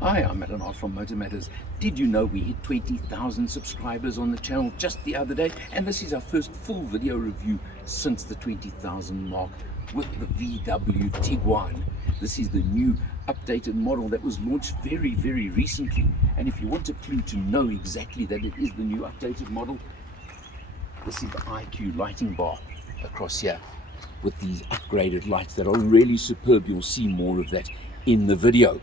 Hi, I'm Alan from MotorMatters. Did you know we hit 20,000 subscribers on the channel just the other day? And this is our first full video review since the 20,000 mark with the VW Tiguan. This is the new updated model that was launched very, very recently. And if you want a clue to know exactly that it is the new updated model, this is the IQ lighting bar across here with these upgraded lights that are really superb. You'll see more of that in the video.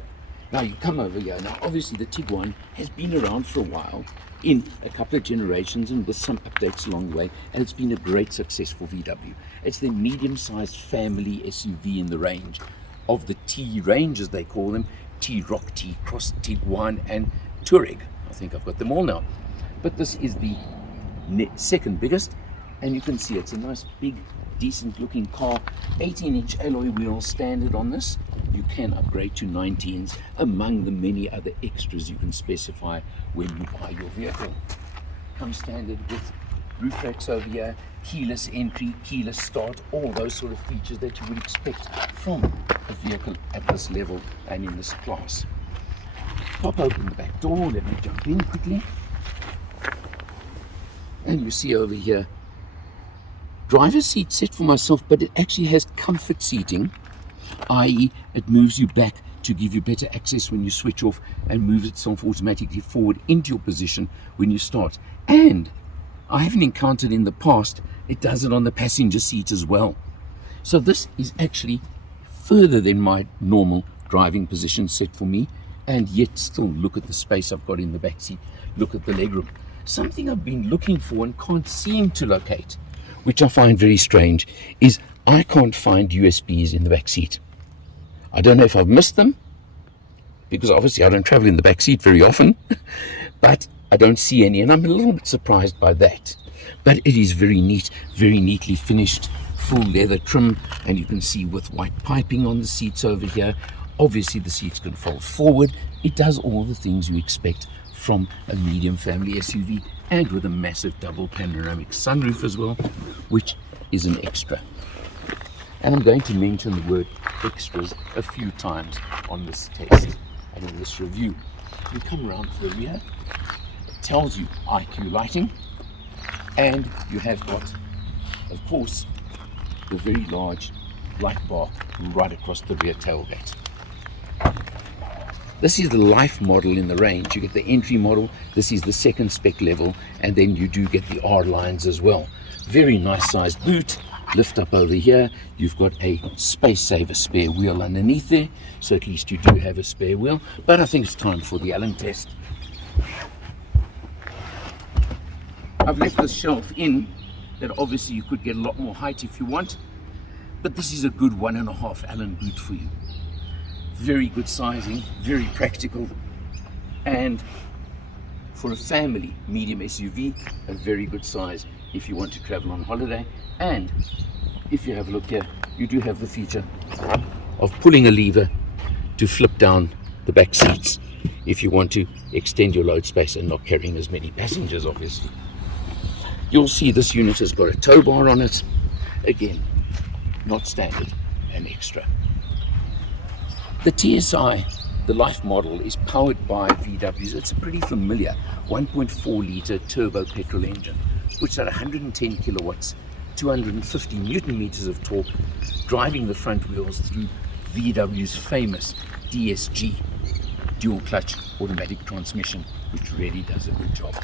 Now you come over here. Now obviously the Tiguan has been around for a while, in a couple of generations and with some updates along the way, and it's been a great success for VW. It's the medium-sized family SUV in the range of the T range, as they call them: T-Roc, T-Cross, Tiguan and Touareg. I think I've got them all now. But this is the second biggest, and you can see it's a nice big decent looking car. 18-inch alloy wheels standard on this. You can upgrade to 19s among the many other extras you can specify when you buy your vehicle. Comes standard with roof racks over here, keyless entry, keyless start, all those sort of features that you would expect from a vehicle at this level and in this class. Pop open the back door, let me jump in quickly. And you see over here, driver's seat set for myself, but it actually has comfort seating, i.e. it moves you back to give you better access when you switch off and moves itself automatically forward into your position when you start. And I haven't encountered in the past, it does it on the passenger seat as well. So this is actually further than my normal driving position set for me, and yet still look at the space I've got in the back seat, look at the legroom. Something I've been looking for and can't seem to locate, which I find very strange, is I can't find USBs in the back seat. I don't know if I've missed them, because obviously I don't travel in the back seat very often, but I don't see any, and I'm a little bit surprised by that. But it is very neat, very neatly finished, full leather trim, and you can see with white piping on the seats over here. Obviously the seats can fold forward. It does all the things you expect from a medium family SUV, and with a massive double panoramic sunroof as well, which is an extra. And I'm going to mention the word extras a few times on this test and in this review. You come around to the rear, it tells you IQ lighting, and you have got, of course, the very large light bar right across the rear tailgate. This is the Life model in the range. You get the entry model, this is the second spec level, and then you do get the R lines as well. Very nice sized boot, lift up over here. You've got a space saver spare wheel underneath there, so at least you do have a spare wheel. But I think it's time for the Allen test. I've left this shelf in, that obviously you could get a lot more height if you want, but this is a good 1.5 Allen boot for you. Very good sizing, very practical, and for a family medium SUV, a very good size if you want to travel on holiday. And if you have a look here, you do have the feature of pulling a lever to flip down the back seats if you want to extend your load space and not carrying as many passengers, obviously. You'll see this unit has got a tow bar on it, again, not standard, an extra. The TSI, the Life model, is powered by VW's. It's a pretty familiar 1.4 litre turbo petrol engine, which at 110 kilowatts, 250 newton meters of torque, driving the front wheels through VW's famous DSG, dual clutch automatic transmission, which really does a good job.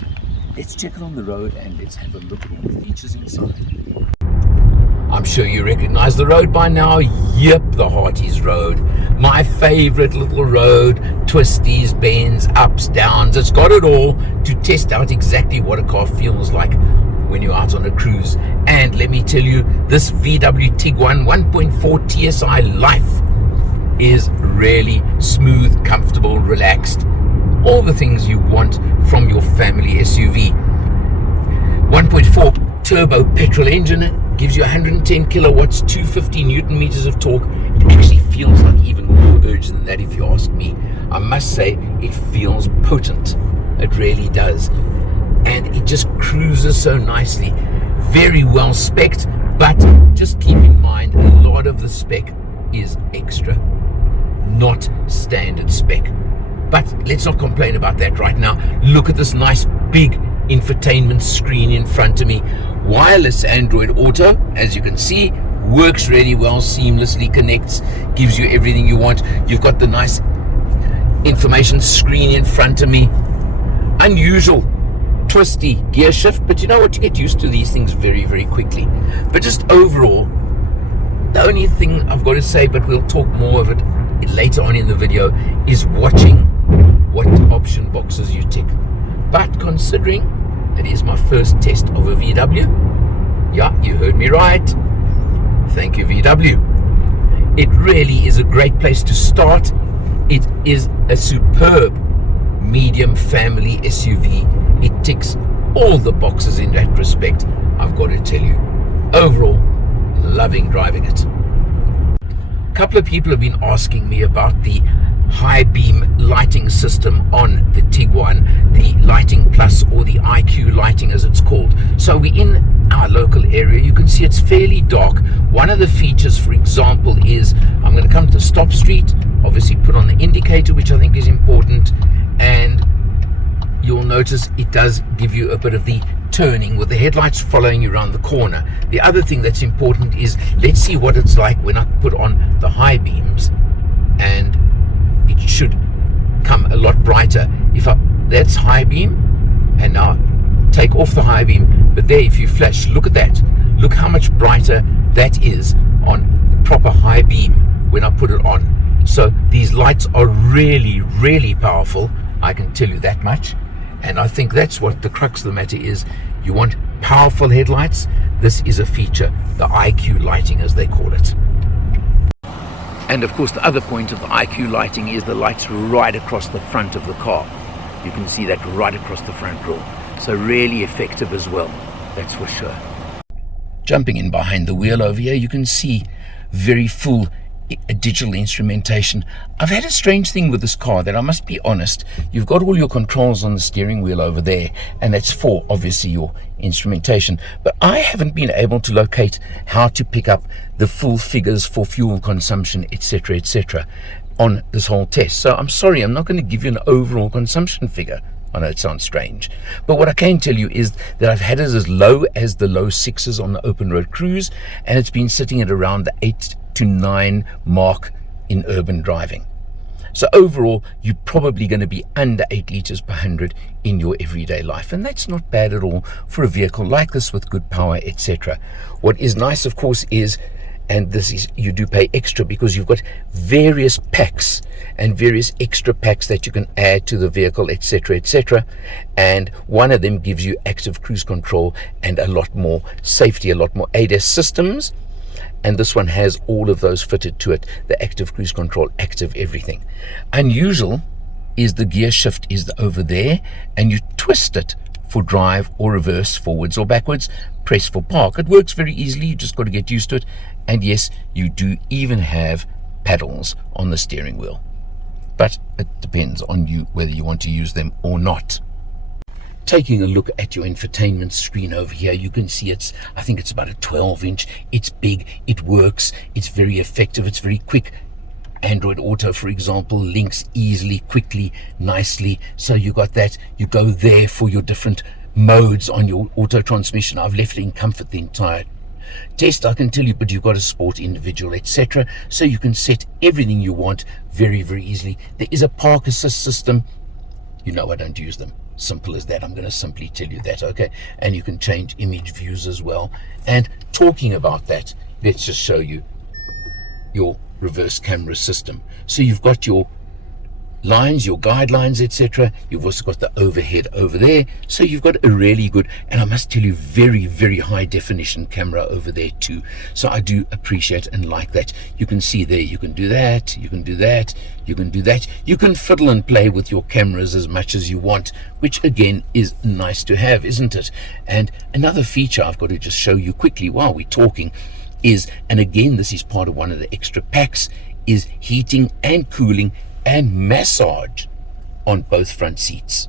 Let's check it on the road and let's have a look at all the features inside. I'm sure you recognize the road by now. Yep, the Hearties Road. My favorite little road. Twisties, bends, ups, downs. It's got it all to test out exactly what a car feels like when you're out on a cruise. And let me tell you, this VW Tiguan 1.4 TSI Life is really smooth, comfortable, relaxed. All the things you want from your family SUV. 1.4 turbo petrol engine gives you 110 kilowatts, 250 newton meters of torque. It actually feels like even more urge than that, if you ask me. I must say, it feels potent. It really does. And it just cruises so nicely. Very well spec'd, but just keep in mind, a lot of the spec is extra, not standard spec. But let's not complain about that right now. Look at this nice big infotainment screen in front of me. Wireless Android Auto, as you can see, works really well, seamlessly connects, gives you everything you want. You've got the nice information screen in front of me. Unusual twisty gear shift, but you know what, you get used to these things very, very quickly. But just overall, the only thing I've got to say, but we'll talk more of it later on in the video, is watching what option boxes you tick. But considering it is my first test of a VW, yeah, you heard me right, thank you VW, it really is a great place to start. It is a superb medium family SUV. It ticks all the boxes in that respect, I've got to tell you. Overall, loving driving it. A couple of people have been asking me about the high beam lighting system on the Tiguan, the Lighting Plus, or the IQ lighting as it's called. So we're in our local area. You can see it's fairly dark. One of the features, for example, is I'm going to come to Stop Street, obviously put on the indicator, which I think is important, and you'll notice it does give you a bit of the turning with the headlights following you around the corner. The other thing that's important is, let's see what it's like when I put on the high beams, and it should come a lot brighter. That's high beam, and now take off the high beam, but there, if you flash, look at that, look how much brighter that is on proper high beam when I put it on. So these lights are really, really powerful, I can tell you that much. And I think that's what the crux of the matter is. You want powerful headlights. This is a feature, the IQ lighting as they call it. And of course the other point of the IQ lighting is the lights right across the front of the car. You can see that right across the front grille. So really effective as well, that's for sure. Jumping in behind the wheel over here, you can see very full digital instrumentation. I've had a strange thing with this car that I must be honest. You've got all your controls on the steering wheel over there, and that's for obviously your instrumentation, but I haven't been able to locate how to pick up the full figures for fuel consumption, etc., etc., on this whole test. So I'm sorry, I'm not going to give you an overall consumption figure. I know it sounds strange, but what I can tell you is that I've had it as low as the low 6s on the open road cruise, and it's been sitting at around the 8 to 9 mark in urban driving. So overall, you're probably going to be under 8 liters per 100 in your everyday life, and that's not bad at all for a vehicle like this with good power, etc. What is nice, of course, is, and this is, you do pay extra because you've got various packs and various extra packs that you can add to the vehicle, etc., etc. And one of them gives you active cruise control and a lot more safety, a lot more ADAS systems. And this one has all of those fitted to it, the active cruise control, active everything. Unusual is the gear shift is over there, and you twist it for drive or reverse, forwards or backwards, press for park. It works very easily, you just got to get used to it. And yes, you do even have paddles on the steering wheel, but it depends on you whether you want to use them or not. Taking a look at your infotainment screen over here, you can see I think it's about a 12-inch. It's big, it works, it's very effective, it's very quick. Android Auto, for example, links easily, quickly, nicely. So you got that, you go there for your different modes on your auto transmission. I've left it in comfort the entire test, I can tell you, but you've got a sport, individual, etc. So you can set everything you want very, very easily. There is a park assist system. You know I don't use them. Simple as that. I'm going to simply tell you that, okay? And you can change image views as well. And talking about that, let's just show you your reverse camera system. So you've got your lines, your guidelines, etc. You've also got the overhead over there. So you've got a really good, and I must tell you, very, very high definition camera over there too. So I do appreciate and like that. You can see there, you can do that, you can do that, you can do that. You can fiddle and play with your cameras as much as you want, which again is nice to have, isn't it? And another feature I've got to just show you quickly while we're talking is, and again this is part of one of the extra packs, is heating and cooling and massage on both front seats.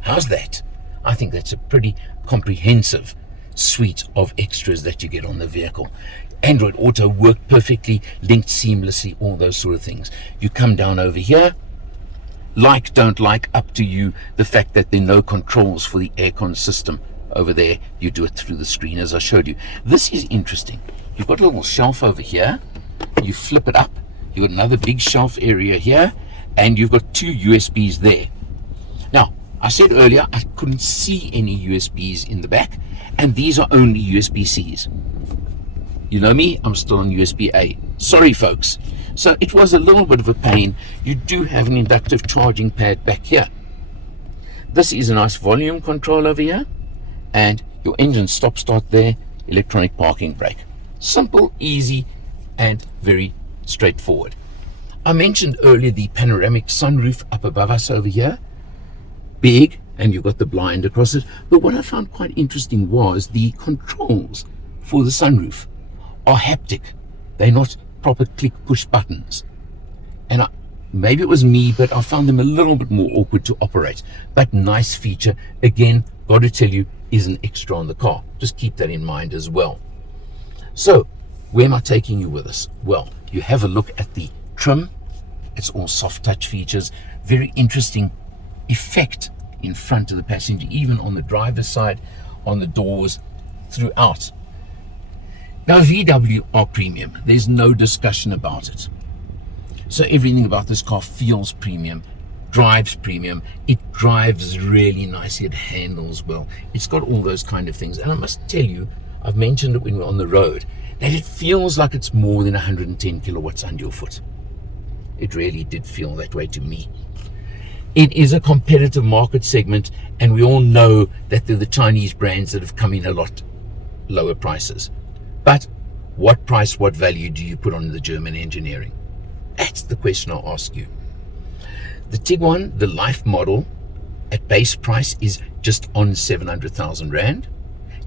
How's that? I think that's a pretty comprehensive suite of extras that you get on the vehicle. Android Auto worked perfectly, linked seamlessly, all those sort of things. You come down over here, Like, don't like, up to you. The fact that there are no controls for the aircon system over there, you do it through the screen as I showed you. This is interesting. You've got a little shelf over here. You flip it up. You've got another big shelf area here, and you've got two USBs there. Now, I said earlier I couldn't see any USBs in the back, and these are only USB-Cs. You know me, I'm still on USB-A. Sorry, folks. So it was a little bit of a pain. You do have an inductive charging pad back here. This is a nice volume control over here, and your engine stop-start there, electronic parking brake. Simple, easy, and very straightforward. I mentioned earlier the panoramic sunroof up above us over here. Big, and you've got the blind across it. But what I found quite interesting was the controls for the sunroof are haptic. They're not proper click push buttons. And maybe it was me, but I found them a little bit more awkward to operate. But nice feature. Again, got to tell you, is an extra on the car. Just keep that in mind as well. So, where am I taking you with us? Well, you have a look at the trim. It's all soft touch features. Very interesting effect in front of the passenger, even on the driver's side, on the doors, throughout. Now, VW are premium. There's no discussion about it. So everything about this car feels premium, drives premium. It drives really nicely. It handles well. It's got all those kind of things. And I must tell you, I've mentioned it when we're on the road, that it feels like it's more than 110 kilowatts under your foot. It really did feel that way to me. It is a competitive market segment, and we all know that they're the Chinese brands that have come in a lot lower prices. But what price, what value do you put on the German engineering? That's the question I'll ask you. The Tiguan, the Life model, at base price is just on 700,000 Rand.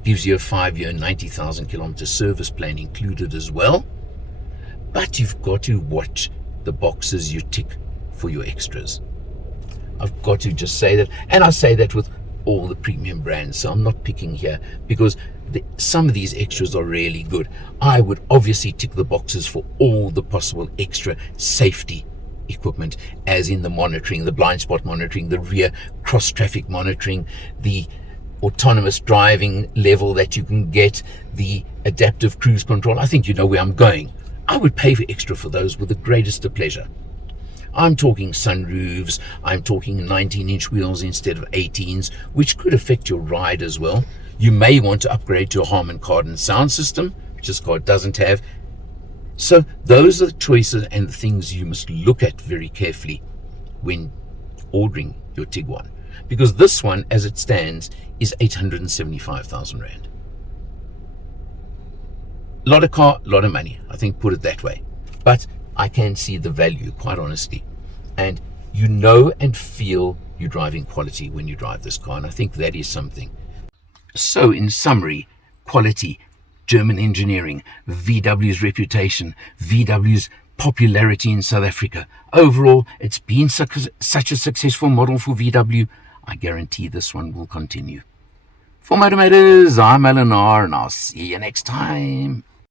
Gives you a 5-year, 90,000 kilometer service plan included as well. But you've got to watch the boxes you tick for your extras. I've got to just say that, and I say that with all the premium brands, so I'm not picking here, because some of these extras are really good. I would obviously tick the boxes for all the possible extra safety equipment, as in the monitoring, the blind spot monitoring, the rear cross traffic monitoring, the autonomous driving level that you can get, the adaptive cruise control. I think you know where I'm going. I would pay for extra for those with the greatest of pleasure. I'm talking sunroofs, I'm talking 19-inch wheels instead of 18s, which could affect your ride as well. You may want to upgrade to a Harman Kardon sound system, which this car doesn't have. So those are the choices and the things you must look at very carefully when ordering your Tiguan. Because this one, as it stands, is 875,000 Rand. Lot of car, lot of money, I think, put it that way. But I can see the value, quite honestly. And you know and feel you're driving quality when you drive this car, and I think that is something. So in summary, quality, German engineering, VW's reputation, VW's popularity in South Africa. Overall, it's been such a successful model for VW. I guarantee this one will continue. For MotorMatters, I'm Alan R, and I'll see you next time.